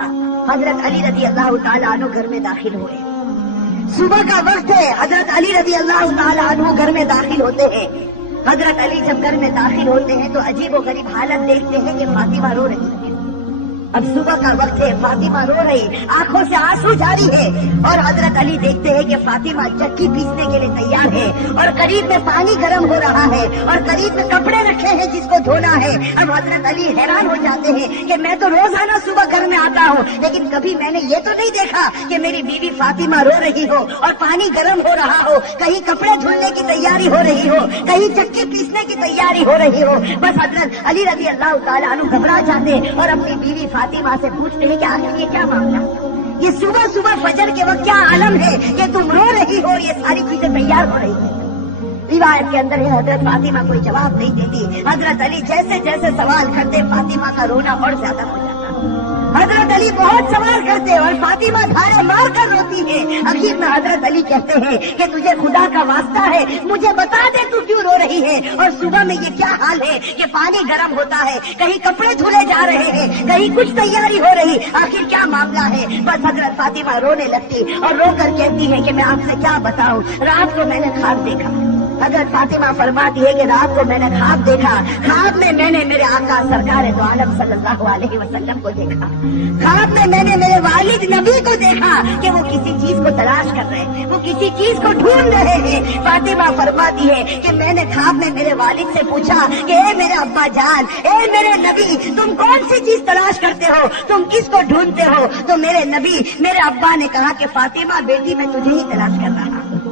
حضرت علی رضی اللہ تعالیٰ عنہ گھر میں داخل ہوئے. صبح کا وقت ہے. حضرت علی رضی اللہ تعالیٰ عنہ گھر میں داخل ہوتے ہیں. حضرت علی جب گھر میں داخل ہوتے ہیں تو عجیب و غریب حالت دیکھتے ہیں کہ فاطمہ رو رہی ہے. اب صبح کا وقت ہے, فاطمہ رو رہی, آنکھوں سے آنسو جاری ہے. اور حضرت علی دیکھتے ہیں کہ فاطمہ چکی پیسنے کے لیے تیار ہے اور قریب میں پانی گرم ہو رہا ہے اور قریب میں کپڑے رکھے ہیں جس کو دھونا ہے. اب حضرت علی حیران ہو جاتے ہیں کہ میں تو روزانہ صبح گھر میں آتا ہوں, لیکن کبھی میں نے یہ تو نہیں دیکھا کہ میری بیوی فاطمہ رو رہی ہو اور پانی گرم ہو رہا ہو, کہیں کپڑے دھلنے کی تیاری ہو رہی ہو, کہیں چکی پیسنے کی تیاری ہو رہی ہو. بس حضرت علی رضی اللہ تعالیٰ عنہ گھبرا جاتے اور اپنی بیوی فاطمہ سے پوچھتے ہیں کہ آخر یہ کیا معاملہ, یہ صبح صبح فجر کے وقت کیا عالم ہے کہ تم رو رہی ہو, یہ ساری چیزیں تیار ہو رہی ہیں. روایت کے اندر ہے حضرت فاطمہ کوئی جواب نہیں دیتی. حضرت علی جیسے جیسے سوال کرتے فاطمہ کا رونا اور زیادہ ہو جاتا. حضرت علی بہت سوال کرتے اور فاطمہ دھارے مار کر روتی ہے. آخر میں حضرت علی کہتے ہیں کہ تجھے خدا کا واسطہ ہے, مجھے بتا دے تو کیوں رو رہی ہے, اور صبح میں یہ کیا حال ہے کہ پانی گرم ہوتا ہے, کہیں کپڑے دھلے جا رہے ہیں, کہیں کچھ تیاری ہو رہی, آخر کیا معاملہ ہے. بس حضرت فاطمہ رونے لگتی اور رو کر کہتی ہے کہ میں آپ سے کیا بتاؤں, رات کو میں نے خواب دیکھا. حضرت فاطمہ فرماتی ہے کہ رات کو میں نے خواب دیکھا, خواب میں میں نے میرے آقا سرکار دو عالم صلی اللہ علیہ وسلم کو دیکھا, خواب میں میں نے میرے والد نبی کو دیکھا کہ وہ کسی چیز کو تلاش کر رہے ہیں, وہ کسی چیز کو ڈھونڈ رہے ہیں. فاطمہ فرماتی ہے کہ میں نے خواب میں میرے والد سے پوچھا کہ اے میرے ابا جان, اے میرے نبی, تم کون سی چیز تلاش کرتے ہو, تم کس کو ڈھونڈتے ہو. تو میرے نبی, میرے ابا نے کہا کہ فاطمہ بیٹی میں تجھے ہی تلاش کر رہا ہوں,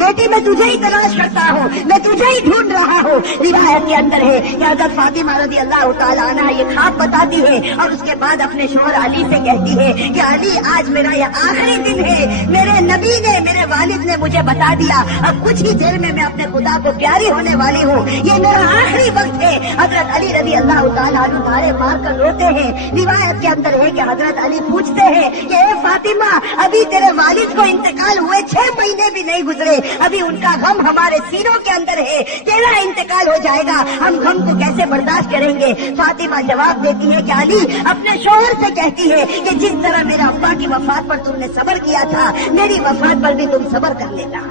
بیٹی میں تجھے ہی تلاش کرتا ہوں, میں تجھے ہی ڈھونڈ رہا ہوں. روایت کے اندر ہے کہ حضرت فاطمہ رضی اللہ تعالیٰ عنہ یہ خواب بتاتی ہے اور اس کے بعد اپنے شوہر علی سے کہتی ہے کہ علی آج میرا یہ آخری دن ہے, میرے نبی نے, میرے والد نے مجھے بتا دیا, اب کچھ ہی دیر میں اپنے خدا کو پیاری ہونے والی ہوں, یہ میرا آخری وقت ہے. حضرت علی رضی اللہ تعالیٰ عنہ دھارے مار کر روتے ہیں. روایت کے اندر ہے کہ حضرت علی پوچھتے ہیں کہ اے فاطمہ, ابھی تیرے والد کو انتقال ہوئے 6 مہینے بھی نہیں گزرے, ابھی ان کا غم ہمارے سینوں کے اندر ہے, تیرا انتقال ہو جائے گا, ہم غم کو کیسے برداشت کریں گے. فاطمہ جواب دیتی ہے کہ علی اپنے شوہر سے کہتی ہے کہ جس طرح میرے ابا کی وفات پر تم نے صبر کیا تھا, میری وفات پر بھی تم صبر کر لینا.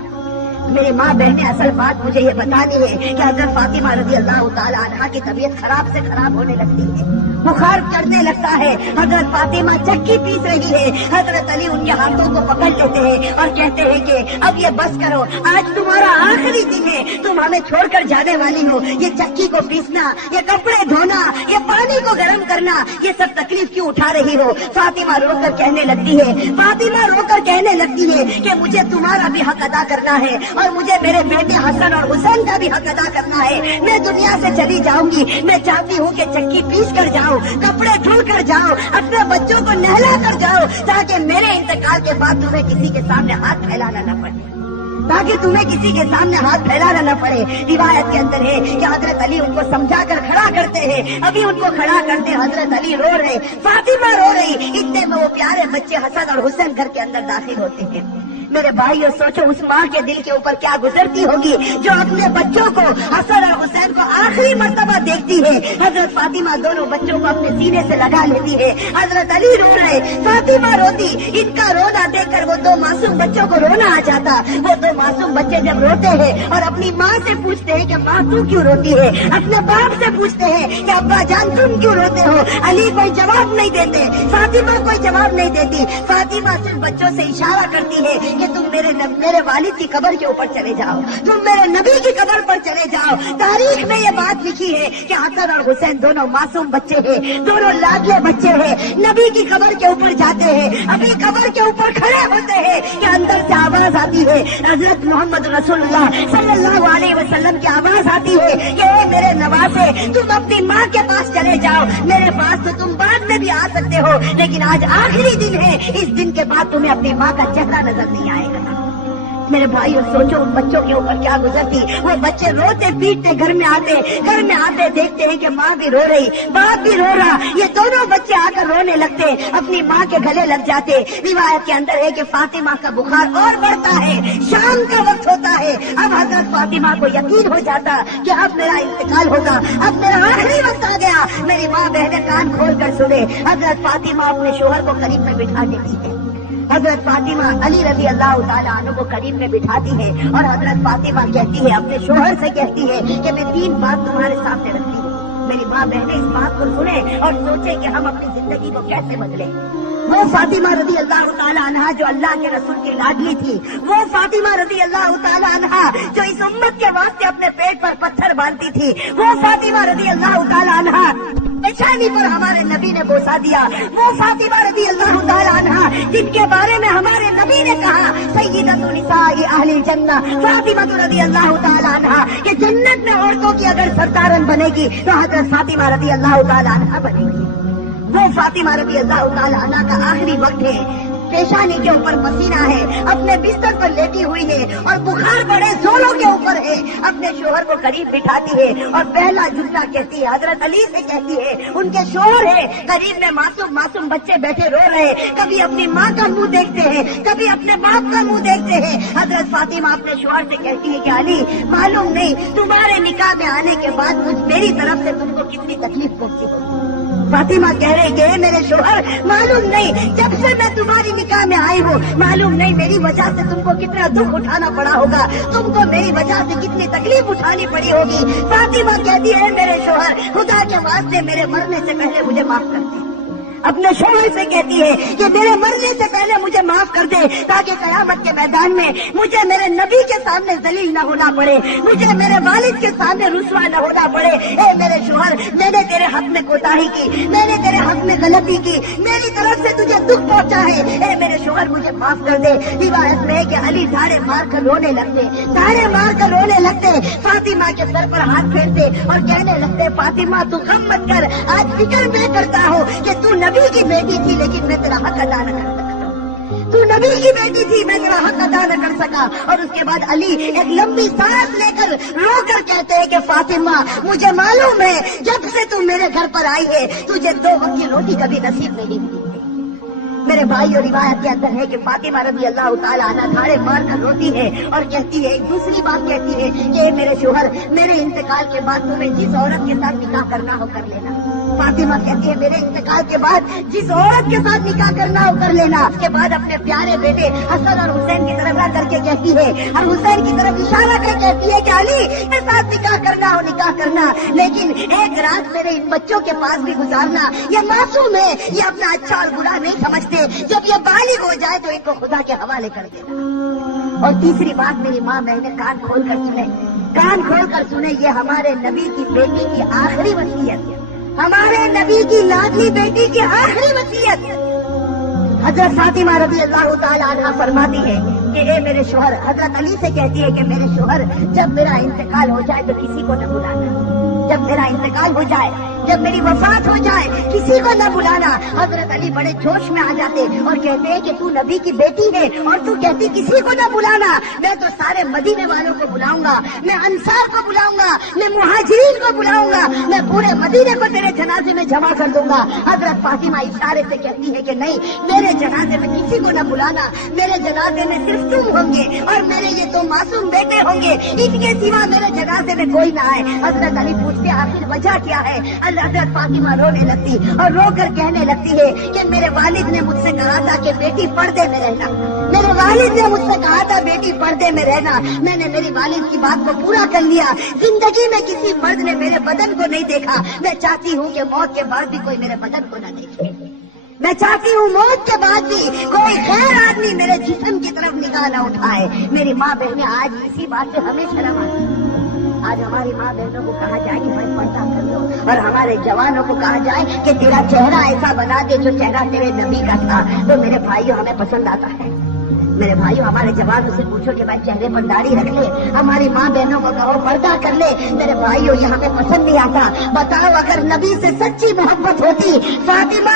میری ماں بہنیں, اصل بات مجھے یہ بتانی ہے کہ حضرت فاطمہ رضی اللہ تعالیٰ عنہ کی طبیعت خراب سے خراب ہونے لگتی ہے, بخار چڑھنے لگتا ہے. حضرت فاطمہ چکی پیس رہی ہے, حضرت علی ان کے ہاتھوں کو پکڑ لیتے ہیں اور کہتے ہیں کہ اب یہ بس کرو, آج تمہارا آخری دن ہے, تم ہمیں چھوڑ کر جانے والی ہو, یہ چکی کو پیسنا, یہ کپڑے دھونا, یہ پانی کو گرم کرنا, یہ سب تکلیف کیوں اٹھا رہی ہو. فاطمہ رو کر کہنے لگتی ہے, فاطمہ رو کر کہنے لگتی ہے کہ مجھے تمہارا بھی حق ادا کرنا ہے اور مجھے میرے بیٹے حسن اور حسین کا بھی حق ادا کرنا ہے. میں دنیا سے چلی جاؤں گی, میں چاہتی ہوں کہ چکی پیس کر جاؤ, کپڑے دھل کر جاؤ, اپنے بچوں کو نہلا کر جاؤ, تاکہ میرے انتقال کے بعد تمہیں کسی کے سامنے ہاتھ پھیلانا نہ پڑے, تاکہ تمہیں کسی کے سامنے ہاتھ پھیلانا نہ پڑے. روایت کے اندر ہے کہ حضرت علی ان کو سمجھا کر کھڑا کرتے ہیں, ابھی ان کو کھڑا کرتے حضرت علی رو رہے, فاطمہ رو رہی, اتنے میں وہ پیارے بچے حسن اور حسین گھر کے اندر داخل ہوتے ہیں. میرے بھائیو, سوچو اس ماں کے دل کے اوپر کیا گزرتی ہوگی جو اپنے بچوں کو, حسن اور حسین کو آخری مرتبہ دیکھتی ہے. حضرت فاطمہ دونوں بچوں کو اپنے سینے سے لگا لیتی ہے, حضرت علی رو رہے, فاطمہ روتی. ان کا رونا دیکھ کر وہ 2 معصوم بچوں کو رونا آ جاتا. وہ 2 معصوم بچے جب روتے ہیں اور اپنی ماں سے پوچھتے ہیں کہ ماں تو کیوں روتی ہے, اپنے باپ سے پوچھتے ہیں کہ ابا جان تم کیوں روتے ہو, علی کوئی جواب نہیں دیتے, فاطمہ کوئی جواب نہیں دیتی. فاطمہ صرف بچوں سے اشارہ کرتی ہے کہ تم میرے والد کی قبر کے اوپر چلے جاؤ, تم میرے نبی کی قبر پر چلے جاؤ. تاریخ میں یہ بات لکھی ہے کہ حسن اور حسین دونوں معصوم بچے ہیں, دونوں لاڈلے بچے ہیں, نبی کی قبر کے اوپر جاتے ہیں, ابھی قبر کے اوپر کھڑے ہوتے ہیں کہ اندر سے آواز آتی ہے, حضرت محمد رسول اللہ صلی اللہ علیہ وسلم کی آواز آتی ہے کہ اے میرے نواسے, تم اپنی ماں کے پاس چلے جاؤ, میرے پاس تو تم بعد میں بھی آ سکتے ہو, لیکن آج آخری دن ہے, اس دن کے بعد تمہیں اپنی ماں کا چہرہ نظر نہیں آئے گا. میرے بھائیوں سوچو ان بچوں کے اوپر کیا گزرتی. وہ بچے روتے پیٹتے گھر میں آتے دیکھتے ہیں کہ ماں بھی رو رہی, باپ بھی رو رہا. یہ دونوں بچے آ کر رونے لگتے, اپنی ماں کے گلے لگ جاتے. روایت کے اندر ہے کہ فاطمہ کا بخار اور بڑھتا ہے, شام کا وقت ہوتا ہے. اب حضرت فاطمہ کو یقین ہو جاتا کہ اب میرا انتقال ہوگا, اب میرا آخری وقت آ گیا. میری ماں بہنیں کان کھول کر سنے. حضرت فاطمہ اپنے شوہر کو قریب میں بٹھا دیتی ہے. حضرت فاطمہ علی رضی اللہ تعالیٰ عنہ کو قریب میں بٹھاتی ہے اور حضرت فاطمہ کہتی ہے, اپنے شوہر سے کہتی ہے کہ میں 3 بات تمہارے سامنے رکھتی ہوں. میری ماں بہنیں اس بات کو سنیں اور سوچیں کہ ہم اپنی زندگی کو کیسے بدلیں. وہ فاطمہ رضی اللہ تعالیٰ عنہا جو اللہ کے رسول کی لاڈلی تھی, وہ فاطمہ رضی اللہ تعالیٰ عنہا جو اس امت کے واسطے اپنے پیٹ پر پتھر باندھتی تھی, وہ فاطمہ رضی اللہ تعالیٰ عنہا پیشانی پر ہمارے نبی نے بوسا دیا, وہ فاطمہ رضی اللہ تعالیٰ عنہا جن کے بارے میں ہمارے نبی نے کہا سیدۃ نساء اہل الجنہ فاطمہ رضی اللہ تعالیٰ عنہا کہ جنت میں عورتوں کی اگر سردارن بنے گی تو حضرت فاطمہ رضی اللہ تعالیٰ عنہا بنے گی. وہ فاطمہ رضی اللہ تعالیٰ عنہا کا آخری وقت ہے, پیشانی کے اوپر پسینہ ہے, اپنے بستر پر لیٹی ہوئی ہے اور بخار بڑے زوروں کے اوپر ہے. اپنے شوہر کو قریب بٹھاتی ہے اور پہلا جملہ کہتی ہے, حضرت علی سے کہتی ہے, ان کے شوہر ہے قریب میں, معصوم بچے بیٹھے رو رہے, کبھی اپنی ماں کا منہ دیکھتے ہیں, کبھی اپنے باپ کا منہ دیکھتے ہیں. حضرت فاطمہ اپنے شوہر سے کہتی ہے کہ علی معلوم نہیں تمہارے نکاح میں آنے کے بعد میری طرف سے تم کو کتنی تکلیف پہنچی ہوگی. فاطمہ کہہ رہے کہ میرے شوہر معلوم نہیں جب سے میں تمہاری نکاح میں آئی ہوں معلوم نہیں میری وجہ سے تم کو کتنا دکھ اٹھانا پڑا ہوگا, تم کو میری وجہ سے کتنی تکلیف اٹھانی پڑی ہوگی. فاطمہ کہتی ہے میرے شوہر خدا کے واسطے میرے مرنے سے پہلے مجھے معاف کر دے. اپنے شوہر سے کہتی ہے کہ میرے مرنے سے پہلے مجھے معاف کر دے تاکہ قیامت کے میدان میں مجھے میرے نبی کے سامنے ذلیل نہ ہونا پڑے, مجھے میرے والد کے سامنے رسوا نہ ہونا پڑے. اے میرے شوہر میں نے تیرے حق میں کوتاہی کی, میں نے تیرے حق میں غلطی کی, میری طرف سے تجھے دکھ پہنچا ہے, اے میرے شوہر مجھے معاف کر دے. روایت میں ہے کہ علی دھاڑے مار کر رونے لگتے, فاطمہ کے سر پر ہاتھ پھیرتے اور کہنے لگتے فاطمہ تو غم مت کر, آج فکر میں کرتا ہوں کہ تو نبی کی بیٹی تھی لیکن میں تیرا حق ادا نہ کر سکا, تو نبی کی بیٹی تھی میں تیرا حق ادا نہ کر سکا. اور اس کے بعد علی ایک لمبی سانس لے کر رو کر کہتے ہیں کہ فاطمہ مجھے معلوم ہے جب سے تو میرے گھر پر آئی ہے تجھے 2 وقت کی روٹی کبھی نصیب نہیں ہوئی. میرے بھائی اور روایت کے اندر ہے کہ فاطمہ رضی اللہ تعالیٰ عنہا دھاڑے مار کر روتی ہے اور کہتی ہے, دوسری بات کہتی ہے کہ میرے شوہر میرے انتقال کے بعد تمہیں جس عورت کے ساتھ نکاح کرنا ہو کر لینا. فاطمہ کہتی ہے میرے انتقال کے بعد جس عورت کے ساتھ نکاح کرنا ہو کر لینا. اس کے بعد اپنے پیارے بیٹے حسن اور حسین کی طرف کر کے کہتی ہے اور حسین کی طرف اشارہ کر کہتی ہے کہ علی کے ساتھ نکاح کرنا ہو نکاح کرنا, لیکن ایک رات میرے ان بچوں کے پاس بھی گزارنا. یہ معصوم ہے, یہ اپنا اچھا اور برا نہیں سمجھتے, جب یہ بالغ ہو جائے تو ان کو خدا کے حوالے کر دینا. اور تیسری بات میری ماں بہنیں کان کھول کر سنے, یہ ہمارے نبی کی بیٹی کی آخری وصیت ہے, ہمارے نبی کی لاڈلی بیٹی کی آخری وصیت. حضرت فاطمہ رضی اللہ تعالیٰ عنہا فرماتی ہے کہ اے میرے شوہر, حضرت علی سے کہتی ہے کہ میرے شوہر جب میرا انتقال ہو جائے تو کسی کو نہ بلانا, جب میرا انتقال ہو جائے, جب میری وفات ہو جائے کسی کو نہ بلانا. حضرت علی بڑے جوش میں آ جاتے اور کہتے ہیں کہ تو نبی کی بیٹی ہے اور تو کہتی کسی کو نہ بلانا. میں تو سارے مدینے والوں کو بلاؤں گا, میں انصار کو بلاؤں گا, میں مہاجرین کو بلاؤں گا, میں پورے مدینے کو تیرے جنازے میں جمع کر دوں گا. حضرت فاطمہ اشارے سے کہتی ہے کہ نہیں, میرے جنازے میں کسی کو نہ بلانا, میرے جنازے میں صرف تم ہوں گے اور میرے یہ 2 معصوم بیٹے ہوں گے, ان کے سوا میرے جنازے میں کوئی نہ آئے. حضرت علی پوچھتے آخر وجہ کیا ہے؟ حضرت فاطمہ رونے لگتی اور رو کر کہنے لگتی ہے کہ میرے والد نے مجھ سے کہا تھا کہ بیٹی پردے میں رہنا, میرے والد نے مجھ سے کہا تھا بیٹی پردے میں رہنا. میں نے میری والد کی بات کو پورا کر لیا. زندگی میں کسی مرد نے میرے بدن کو نہیں دیکھا, میں چاہتی ہوں کہ موت کے بعد بھی کوئی میرے بدن کو نہ دیکھے, میں چاہتی ہوں موت کے بعد بھی کوئی خیر آدمی میرے جسم کی طرف نگاہ نہ اٹھائے. میری ماں بہنیں آج اسی بات سے ہمیں شرم آتی ہے. آج ہماری ماں بہنوں کو کہا جائے کہ بھائی پردہ کر لو, اور ہمارے جوانوں کو کہا جائے کہ تیرا چہرہ ایسا بنا دے جو چہرہ تیرے نبی کا تھا, تو میرے بھائیوں ہمیں پسند آتا ہے. میرے بھائیوں ہمارے جوانوں سے پوچھو کہ بھائی چہرے پر داڑھی رکھ لے, ہماری ماں بہنوں کو کہو پردہ کر لے. میرے بھائیوں یہ ہمیں پسند نہیں آتا. بتاؤ اگر نبی سے سچی محبت ہوتی, فاطمہ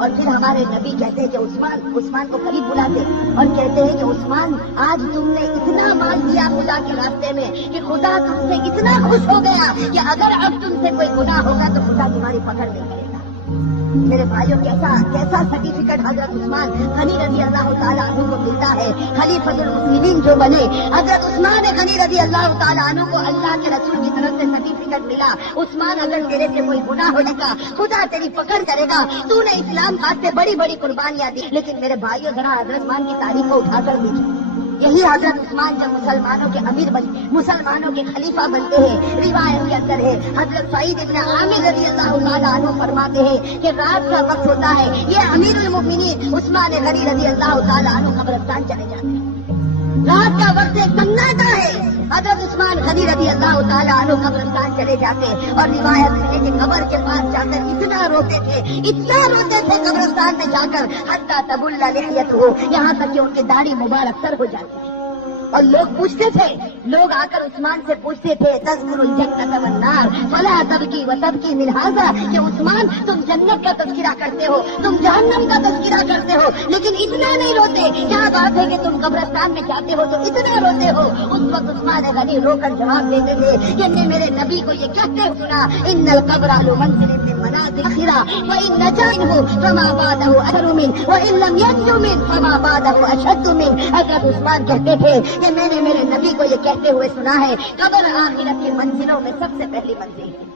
اور پھر ہمارے نبی کہتے ہیں کہ عثمان کو قریب بلاتے اور کہتے ہیں کہ عثمان آج تم نے اتنا مال دیا خدا کے راستے میں کہ خدا تم سے اتنا خوش ہو گیا کہ اگر اب تم سے کوئی گناہ ہوگا تو خدا تمہاری پکڑ نہیں کرے گا۔ میرے بھائیوں کیسا سرٹیفکیٹ حضرت عثمان غنی رضی اللہ تعالیٰ عنہ کو ملتا ہے۔ خلیفۃ المسلمین جو بنے حضرت عثمان غنی رضی اللہ تعالیٰ عنہ کو اللہ کے رسول کی طرف سے سرٹیفکیٹ ملا، عثمان اگر تیرے سے کوئی گناہ ہونے کا خدا تیری پکڑ کرے گا، تو نے اسلام واسطے بڑی بڑی قربانیاں دی۔ لیکن میرے بھائیوں ذرا حضرت عثمان کی تاریخ کو اٹھا کر دیکھیں، یہی حضرت عثمان جب مسلمانوں کے امیر بنے، مسلمانوں کے خلیفہ بنتے ہیں، روایت کے اندر ہے حضرت سعید ابن عامر رضی اللہ تعالیٰ عنہ فرماتے ہیں کہ رات کا وقت ہوتا ہے، یہ امیر المؤمنین عثمان غنی رضی اللہ تعالیٰ عنہ قبرستان چلے جاتے ہیں۔ رات کا وقت ہے، سناٹا ہے، حضرت عثمان غنی رضی اللہ تعالیٰ عنہ قبرستان چلے جاتے اور روایت ہے کہ قبر کے پاس جا کر اتنا روتے تھے قبرستان میں جا کر حتی تبل لحیتہ، یہاں تک کہ ان کی داڑھی مبارک سر ہو جاتی تھی۔ اور لوگ پوچھتے تھے، لوگ آ کر عثمان سے پوچھتے تھے تذکر الجنت والنار فلا تبکی وتبکی من ھذا، کہ عثمان تم جنت کا تذکرہ کرتے ہو، تم جہنم کا تذکرہ کرتے ہو، لیکن اتنا نہیں روتے، کیا بات ہے کہ تم قبرستان میں جاتے ہو تو اتنا روتے ہو؟ اس وقت عثمان غنی رو کر جواب دیتے تھے کہ میں میرے نبی کو یہ کہتے ہوئے سنا، ان القبر لمنزل من منازل اخرى وان نجا منه فما بعده اثر منه وان لم ينج منه فما بعده اشد منه۔ حضرت عثمان کہتے تھے کہ میں نے میرے نبی کو یہ کہتے ہوئے سنا ہے، قبر آخرت کی منزلوں میں سب سے پہلی منزل ہے۔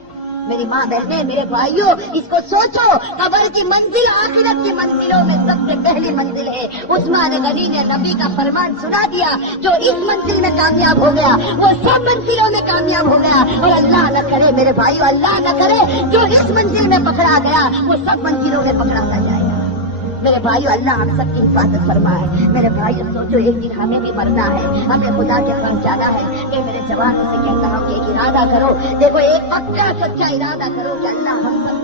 میری ماں بہنیں، میرے بھائیوں، اس کو سوچو، قبر کی منزل آخرت کی منزلوں میں سب سے پہلی منزل ہے۔ عثمان غنی نے نبی کا فرمان سنا دیا، جو اس منزل میں کامیاب ہو گیا وہ سب منزلوں میں کامیاب ہو گیا، اور اللہ نہ کرے میرے بھائیوں، اللہ نہ کرے جو اس منزل میں پکڑا گیا وہ سب منزلوں میں پکڑا نہ جائے گا۔ میرے بھائیو، اللہ ہم سب کی حفاظت فرمائے۔ میرے بھائیو سوچو، ایک دن ہمیں بھی مرنا ہے، ہمیں خدا کے پاس جانا ہے۔ کہ میرے جوانوں سے کہتا ہوں کہ ایک ارادہ کرو، دیکھو ایک پکا سچا ارادہ کرو کہ اللہ ہم سب